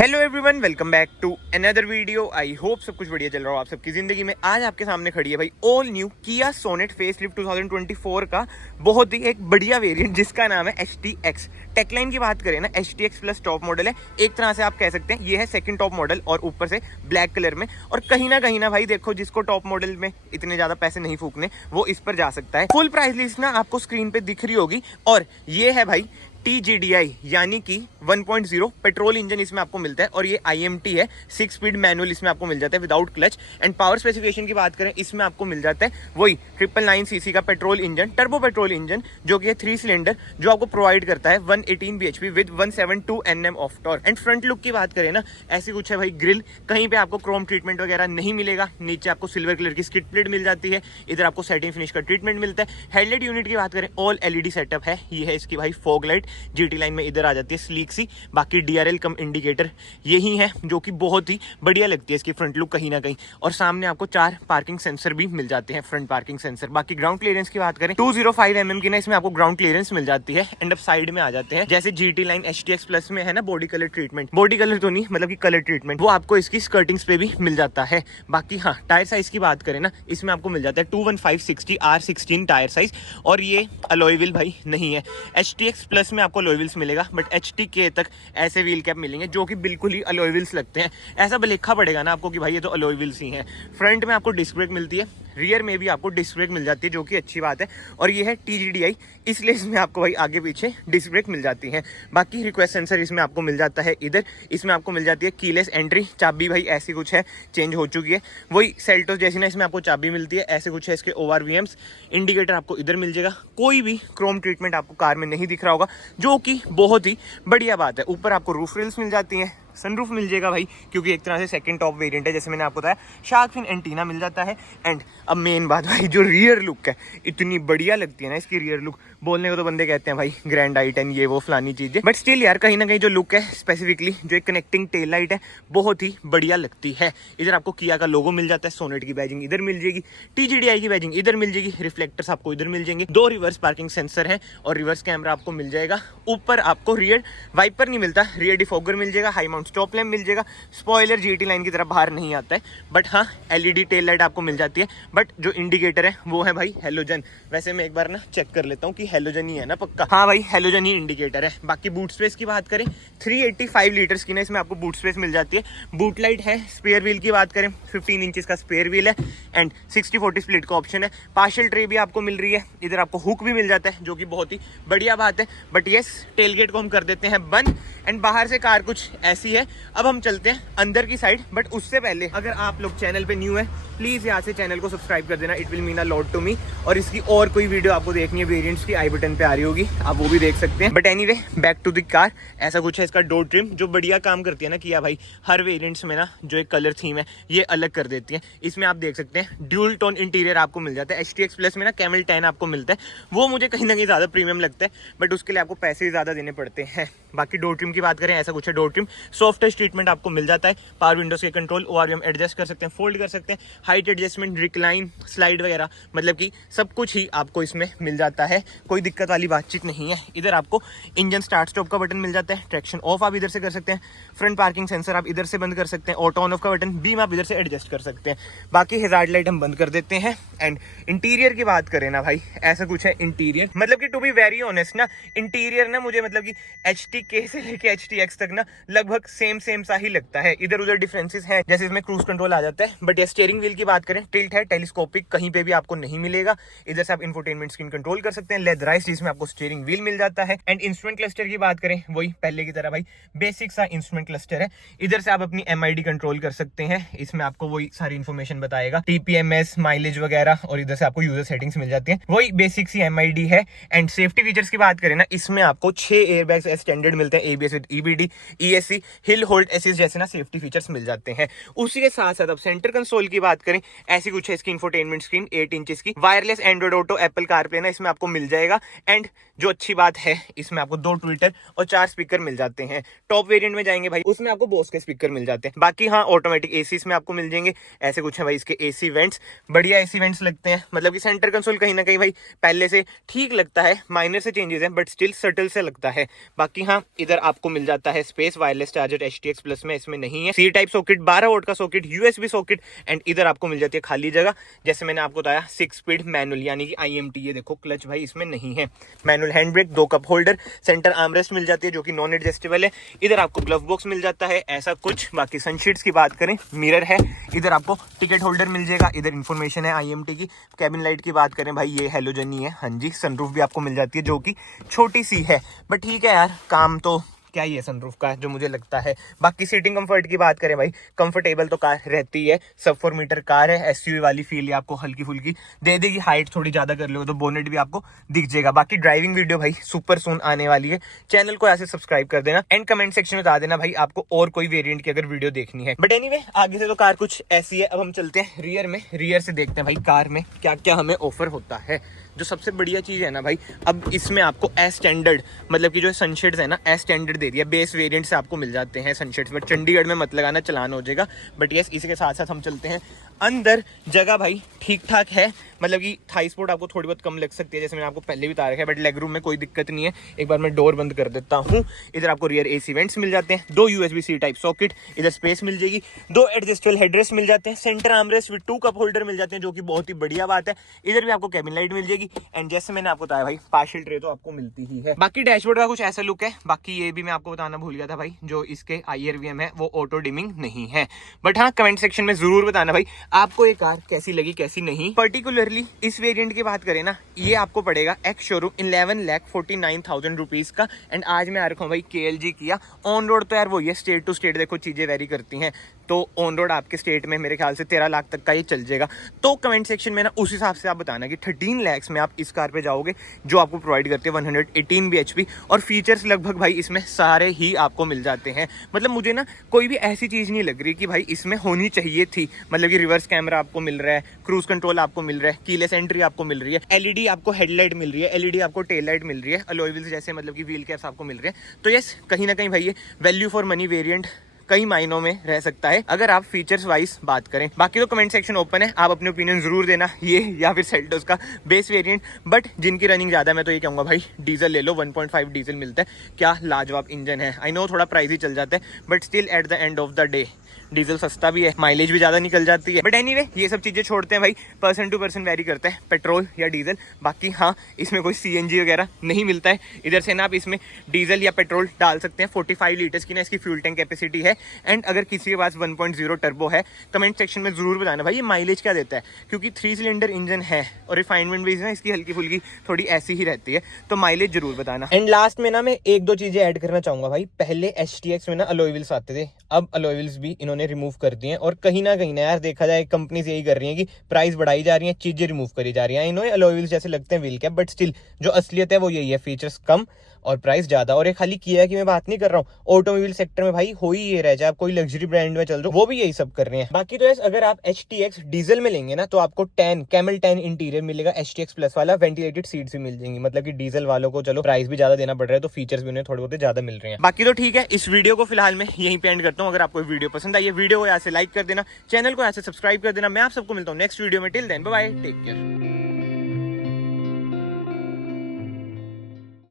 Hello everyone, welcome back to another video. I hope सब कुछ बढ़िया चल रहा हो आप सबकी जिंदगी में। आज आपके सामने खड़ी है भाई ऑल न्यू किया सोनेट फेसलिफ्ट 2024 का बहुत ही एक बढ़िया वेरिएंट जिसका नाम है HTX। टेकलाइन की बात करें ना, HTX प्लस टॉप मॉडल है, एक तरह से आप कह सकते हैं ये है सेकंड टॉप मॉडल और ऊपर से ब्लैक कलर में। और कहीं ना भाई देखो, जिसको टॉप मॉडल में इतने ज्यादा पैसे नहीं फूकने वो इस पर जा सकता है। फुल प्राइस लिस्ट ना आपको स्क्रीन पे दिख रही होगी और ये है भाई TGDI यानी कि 1.0 पेट्रोल इंजन इसमें आपको मिलता है और ये IMT है, 6 स्पीड मैनुअल इसमें आपको मिल जाता है without clutch. And power specification की बात करें, इसमें आपको मिल जाता है वही 999cc का petrol engine, turbo petrol engine, जो कि है 3 सिलेंडर, जो आपको प्रोवाइड करता है 118 bhp with 172 Nm of torque. And front look की बात करें ना, ऐसी कुछ है भाई ग्रिल, कहीं पे आपको क्रोम ट्रीटमेंट वगैरह नहीं मिलेगा। नीचे आपको सिल्वर कलर की स्किड प्लेट मिल जाती है, इधर आपको सैटिन फिनिश का ट्रीटमेंट मिलता है। हेडलाइट यूनिट की बात करें, ऑल LED सेटअप है, ये है इसकी भाई फॉग लाइट, GT लाइन में इधर आ जाती है स्लीक सी। बाकी DRL कम इंडिकेटर यही है, जो कि बहुत ही बढ़िया लगती है इसकी फ्रंट लुक कहीं ना कहीं। और सामने आपको 4 पार्किंग सेंसर भी मिल जाते हैं, फ्रंट पार्किंग सेंसर। बाकी ग्राउंड क्लियरेंस की बात करें, 205 mm की ना इसमें आपको ग्राउंड क्लियरेंस मिल जाती है। एंड अब साइड में आ जाते हैं, जैसे GT लाइन HTX प्लस में है ना body colour treatment, body colour तो नहीं मतलब कि कलर ट्रीटमेंट, वो आपको इसकी स्कर्टिंग्स पे भी मिल जाता है। बाकी हाँ, टायर साइज की बात करें ना, इसमें आपको मिल जाता है 215/60 R16 टायर साइज। और ये अलॉय व्हील भाई नहीं है, HTX प्लस में आपको अलॉय व्हील्स मिलेगा, बट HTK तक ऐसे व्हील कैप मिलेंगे जो कि बिल्कुल ही अलॉय व्हील्स लगते हैं। ऐसा लिखा पड़ेगा ना आपको कि भाई ये तो अलॉय व्हील्स ही हैं। फ्रंट में आपको डिस्क ब्रेक मिलती है, रियर में भी आपको डिस्क ब्रेक मिल जाती है, जो कि अच्छी बात है। और ये है TGDI, इसलिए इसमें आपको भाई आगे पीछे डिस्क ब्रेक मिल जाती है। बाकी रिक्वेस्ट सेंसर इसमें आपको मिल जाता है इधर, इसमें आपको मिल जाती है कीलेस एंट्री, चाबी भाई ऐसी कुछ है, चेंज हो चुकी है, वही सेल्टोस जैसी ना इसमें आपको चाबी मिलती है, ऐसे कुछ है इसके ORVMs। इंडिकेटर आपको इधर मिल जाएगा, कोई भी क्रोम ट्रीटमेंट आपको कार में नहीं दिख रहा होगा, जो कि बहुत ही बढ़िया बात है। ऊपर आपको रूफ रेल्स मिल जाती हैं, सनरूफ मिल जाएगा भाई, क्योंकि एक तरह से सेकंड टॉप वेरिएंट है, जैसे मैंने आपको बताया। शार्क फिन एंटीना मिल जाता है। एंड अब मेन बात भाई, जो रियर लुक है इतनी बढ़िया लगती है ना इसकी रियर लुक, बोलने को तो बंदे कहते हैं भाई ग्रैंड i10 ये वो फलानी चीजें, बट स्टिल यार कहीं ना कहीं जो लुक है, स्पेसिफिकली जो एक कनेक्टिंग टेल लाइट है, बहुत ही बढ़िया लगती है। इधर आपको किया का लोगो मिल जाता है, सोनेट की बैजिंग इधर मिल जाएगी, TGDI की बैजिंग इधर मिल जाएगी, रिफ्लेक्टर्स आपको इधर मिल जाएंगे, 2 रिवर्स पार्किंग सेंसर है और रिवर्स कैमरा आपको मिल जाएगा। ऊपर आपको रियर वाइपर नहीं मिलता, रियर डिफॉगर मिल जाएगा, हाई माउंट स्टॉप लैम्प मिल जाएगा। स्पॉइलर GT लाइन की तरह बाहर नहीं आता है, बट हाँ LED टेल लाइट आपको मिल जाती है। बट जो इंडिकेटर है वो है भाई हेलोजन। वैसे मैं एक बार ना चेक कर लेता हूँ कि हेलोजन ही है ना पक्का। हाँ भाई हेलोजन ही इंडिकेटर है। बाकी बूट स्पेस की बात करें, 385 लीटर्स की ना इसमें आपको बूट स्पेस मिल जाती है। बूट लाइट है। स्पेयर व्हील की बात करें, 15 इंचेस का स्पेयर व्हील है एंड 60/40 स्प्लिट का ऑप्शन है। पार्शियल ट्रे भी आपको मिल रही है, इधर आपको हुक भी मिल जाता है, जो कि बहुत ही बढ़िया बात है। बट यस, टेलगेट को हम कर देते हैं बंद एंड बाहर से कार कुछ ऐसी है। अब हम चलते हैं अंदर की साइड, बट उससे पहले अगर आप लोग चैनल पे न्यू है, प्लीज यहाँ से चैनल को सब्सक्राइब कर देना, it will mean a lot to me. और इसकी और कोई वीडियो आपको देखनी है वेरिएंट्स की, आई बटन पे आ रही होगी, आप वो भी देख सकते हैं। But anyway, back to the car. ऐसा कुछ है इसका डोर ट्रिम, जो बढ़िया काम करती है ना किया भाई, हर वेरिएंट्स में ना जो एक कलर थीम है ये अलग कर देती है। इसमें आप देख सकते हैं ड्यूल टोन इंटीरियर आपको मिल जाता है। HTX प्लस में ना कैमल 10 आपको मिलता है, वो मुझे कहीं ना कहीं ज्यादा प्रीमियम लगता है, बट उसके लिए आपको पैसे ज्यादा देने पड़ते हैं। बाकी डोर ट्रिम की बात करें, ऐसा कुछ है door trim, soft touch treatment आपको मिल जाता है। पावर विंडोज के कंट्रोल ORVM एडजस्ट कर सकते हैं, फोल्ड कर सकते हैं, हाइट एडजस्टमेंट, रिक्लाइन, स्लाइड वगैरह, मतलब कि सब कुछ ही आपको इसमें मिल जाता है। कोई दिक्कत वाली बातचीत नहीं है। इधर आपको इंजन स्टार्ट स्टॉप का बटन मिल जाता है, ट्रैक्शन ऑफ आप इधर से कर सकते हैं, फ्रंट पार्किंग सेंसर आप इधर से बंद कर सकते हैं, ऑटो ऑन ऑफ का बटन, बीम आप इधर से एडजस्ट कर सकते हैं। बाकी हैजार्ड लाइट हम बंद कर देते हैं। एंड इंटीरियर की बात करें ना भाई, ऐसा कुछ है इंटीरियर, मतलब कि टू बी वेरी ऑनेस्ट ना, इंटीरियर ना मुझे मतलब कि HTK से लेके HTX तक ना लगभग सेम सा ही लगता है। इधर उधर डिफरेंसेस हैं, जैसे इसमें क्रूज कंट्रोल आ जाता है, बट ये स्टीयरिंग व्हील की बात करें, टिल्ट है, टेलीस्कोपिक कहीं पे भी आपको नहीं मिलेगा। इधर से आप इंफोटेनमेंट स्क्रीन कंट्रोल कर सकते हैं, लेदराइज्ड इसमें आपको स्टीयरिंग व्हील मिल जाता है। एंड इंस्ट्रूमेंट क्लस्टर की बात करें, वही पहले की तरह भाई बेसिक सा इंस्ट्रूमेंट क्लस्टर है। इधर से आप अपनी MID कंट्रोल कर सकते हैं, इसमें आपको वही सारी इंफॉर्मेशन बताएगा, TPMS, माइलेज वगैरह, और इधर से आपको यूजर सेटिंग्स मिल जाती है, वही बेसिक सी MID है। एंड सेफ्टी फीचर्स की बात करें ना, इसमें आपको 6 एयरबैग्स स्टैंडर्ड मिलते हैं, ABS with EBD, ESC, hill hold assist जैसे ना सेफ्टी फीचर्स मिल जाते हैं। उसी के साथ साथ अब सेंटर कंसोल की बात करें, ऐसी कुछ है इसकी इंफोटेनमेंट स्क्रीन 8 इंचेस की, wireless Android auto, Apple CarPlay ना इसमें आपको मिल जाएगा। जाएगा। एंड जो अच्छी बात है, इसमें आपको 2 ट्विटर और 4 स्पीकर मिल जाते हैं। टॉप वेरिएंट में जाएंगे भाई, उसमें आपको बोस के स्पीकर मिल जाते हैं। बाकी हाँ, ऑटोमेटिक एसी इसमें आपको मिल जाएंगे। ऐसे कुछ है भाई इसके एसी वेंट्स, बढ़िया एसी वेंट्स लगते हैं। मतलब कि सेंटर कंसोल कहीं ना कहीं भाई पहले से ठीक लगता है, माइनर से चेंजेस हैं बट स्टिल सटल से लगता है। बाकी हाँ, इधर आपको मिल जाता है space, wireless charger HTX plus में इसमें नहीं है। सी टाइप सॉकेट, 12 वोल्ट का सॉकेट, USB सॉकेट। एंड इधर आपको मिल जाती है खाली जगह। जैसे मैंने आपको बताया 6 स्पीड मैनुअल यानी कि IMT। ये देखो क्लच भाई इसमें नहीं है। Manual hand brake, 2 cup holder, centre armrest मिल जाती है जो कि नॉन एडजस्टेबल है। इधर आपको ग्लव बॉक्स मिल जाता है, ऐसा कुछ। बाकी सनशीट्स की बात करें, मिरर है। इधर आपको टिकट होल्डर मिल जाएगा। इधर इन्फॉर्मेशन है IMT की। कैबिन लाइट की बात करें भाई, ये हेलोजन ही है। हाँ जी, सनरूफ भी आपको मिल जाती है जो कि छोटी सी है, बट ठीक है यार, काम तो क्या ही है सनरूफ का, जो मुझे लगता है। बाकी सीटिंग कंफर्ट की बात करें भाई, कंफर्टेबल तो कार रहती है। सब 4 मीटर कार है, SUV वाली फील आपको हल्की फुल्की दे देगी। हाइट थोड़ी ज्यादा कर लो तो बोनेट भी आपको दिख जाएगा। बाकी ड्राइविंग वीडियो भाई सुपर सून आने वाली है। चैनल को ऐसे सब्सक्राइब कर देना एंड कमेंट सेक्शन में बता देना भाई आपको और कोई वेरिएंट की अगर वीडियो देखनी है। बट एनीवे, आगे से तो कार कुछ ऐसी है। अब हम चलते हैं रियर में। रियर से देखते हैं भाई कार में क्या क्या हमें ऑफर होता है। जो सबसे बढ़िया चीज है ना भाई, अब इसमें आपको एस स्टैंडर्ड, मतलब कि जो सनशेड्स है ना, एस स्टैंडर्ड दे दिया। बेस वेरिएंट से आपको मिल जाते हैं सनशेड्स, बट चंडीगढ़ में मत लगाना, चलान हो जाएगा। बट यस, इसके साथ साथ हम चलते हैं अंदर। जगह भाई ठीक ठाक है, मतलब कि थाई स्पोर्ट आपको थोड़ी बहुत कम लग सकती है, जैसे मैंने आपको पहले भी बता रखा है। बट लेग रूम में कोई दिक्कत नहीं है। एक बार मैं डोर बंद कर देता हूँ। इधर आपको रियर AC वेंट्स मिल जाते हैं, 2 USB-C टाइप सॉकेट, इधर स्पेस मिल जाएगी, 2 एडजस्टेबल हेडरेस्ट मिल जाते हैं, centre armrest with 2 cup holder मिल जाते हैं जो कि बहुत ही बढ़िया बात है। इधर भी आपको कैबिन लाइट मिल जाएगी। एंड जैसे मैंने आपको बताया भाई, पार्शियल ट्रे तो आपको मिलती ही है। बाकी डैशबोर्ड का कुछ ऐसा लुक है। बाकी ये भी मैं आपको बताना भूल गया था भाई, जो इसके IRVM है वो ऑटो डिमिंग नहीं है। बट हाँ, कमेंट सेक्शन में जरूर बताना भाई आपको ये कार कैसी लगी कैसी नहीं। पर्टिकुलरली इस वेरिएंट की बात करें ना, ये आपको पड़ेगा एक्स शोरूम 11,49,000 रुपीज का। एंड आज मैं आ रखा हूँ भाई KLG किया। ऑन रोड तो यार वो ये स्टेट टू स्टेट देखो चीजें वेरी करती हैं, तो ऑन रोड आपके स्टेट में मेरे ख्याल से 13 लाख तक का ही चल जाएगा। तो कमेंट सेक्शन में ना उस हिसाब से आप बताना कि 13 लाख में आप इस कार पे जाओगे जो आपको प्रोवाइड करती है 118 bhp। और फीचर्स लगभग भाई इसमें सारे ही आपको मिल जाते हैं। मतलब मुझे ना कोई भी ऐसी चीज नहीं लग रही कि भाई इसमें होनी चाहिए थी। मतलब कि रिवर्स कैमरा आपको मिल रहा है, क्रूज कंट्रोल आपको मिल रहा है, कीलेस एंट्री आपको मिल रही है, LED आपको हेडलाइट मिल रही है, LED आपको टेल लाइट मिल रही है, अलॉय व्हील्स जैसे मतलब कि व्हील कैप्स आपको मिल रहे हैं। तो यस, कहीं ना कहीं भाई ये वैल्यू फॉर मनी वेरिएंट कई मायनों में रह सकता है अगर आप फीचर्स वाइज बात करें। बाकी तो कमेंट सेक्शन ओपन है, आप अपने ओपिनियन जरूर देना, ये या फिर सेल्टोस का बेस वेरिएंट। बट जिनकी रनिंग ज्यादा, मैं तो ये कहूंगा भाई डीजल ले लो। 1.5 डीजल मिलता है, क्या लाजवाब इंजन है। आई नो थोड़ा प्राइस ही चल जाता है, but still at the end of the day diesel सस्ता भी है, माइलेज भी ज्यादा निकल जाती है। बट एनीवे, ये सब चीजें छोड़ते हैं भाई, पर्सन टू पर्सन वेरी करता है पेट्रोल या डीजल। बाकी हाँ, इसमें कोई CNG वगैरह नहीं मिलता है। इधर से ना आप इसमें डीजल या पेट्रोल डाल सकते हैं। 45 लीटर्स की ना इसकी फ्यूल टैंक कैपेसिटी है। एंड अगर किसी के पास 1.0 टर्बो है, कमेंट सेक्शन में जरूर बताना भाई ये माइलेज क्या देता है, क्योंकि 3 सिलेंडर इंजन है और रिफाइनमेंट भी ना इसकी हल्की फुल्की थोड़ी ऐसी ही रहती है, तो माइलेज जरूर बताना। एंड लास्ट में ना मैं 1-2 चीजें ऐड करना चाहूंगा भाई। पहले HTX में ना अलॉय व्हील्स आते थे, अब अलॉय व्हील्स भी इन्होंने रिमूव कर दिए हैं। और कहीं ना यार देखा जाए, कंपनीज यही कर रही हैं कि प्राइस बढ़ाई जा रही है, चीजें रिमूव करी जा रही हैं। इन्होंने अलॉय व्हील्स जैसे लगते हैं व्हील कैप, बट स्टिल जो असलियत है वो यही है, फीचर्स कम और प्राइस ज्यादा। और ये खाली किया की मैं बात नहीं कर रहा हूँ, ऑटोमोबाइल सेक्टर में भाई हो ही ये रह जाए, आप कोई लग्जरी ब्रांड में चल रहे हो वो भी यही सब कर रहे हैं। बाकी तो अगर आप HTX डीजल में लेंगे ना, तो आपको कैमल टैन इंटीरियर मिलेगा, HTX प्लस वाला, वेंटिलेटेड सीट्स भी मिल जाएंगी। मतलब कि डीजल वालों को चलो प्राइस भी ज्यादा देना पड़ रहा है, तो फीचर्स भी उन्हें थोड़े बहुत ज्यादा मिल रहे हैं। बाकी तो ठीक है, इस वीडियो को फिलहाल मैं यहीं पे एंड करता हूँ। अगर आपको वीडियो पसंद आई है, वीडियो को यहाँ से लाइक कर देना, चैनल को यहाँ से सब्सक्राइब कर देना। मैं आप सबको मिलता हूँ नेक्स्ट वीडियो में। Till then bye bye, take care.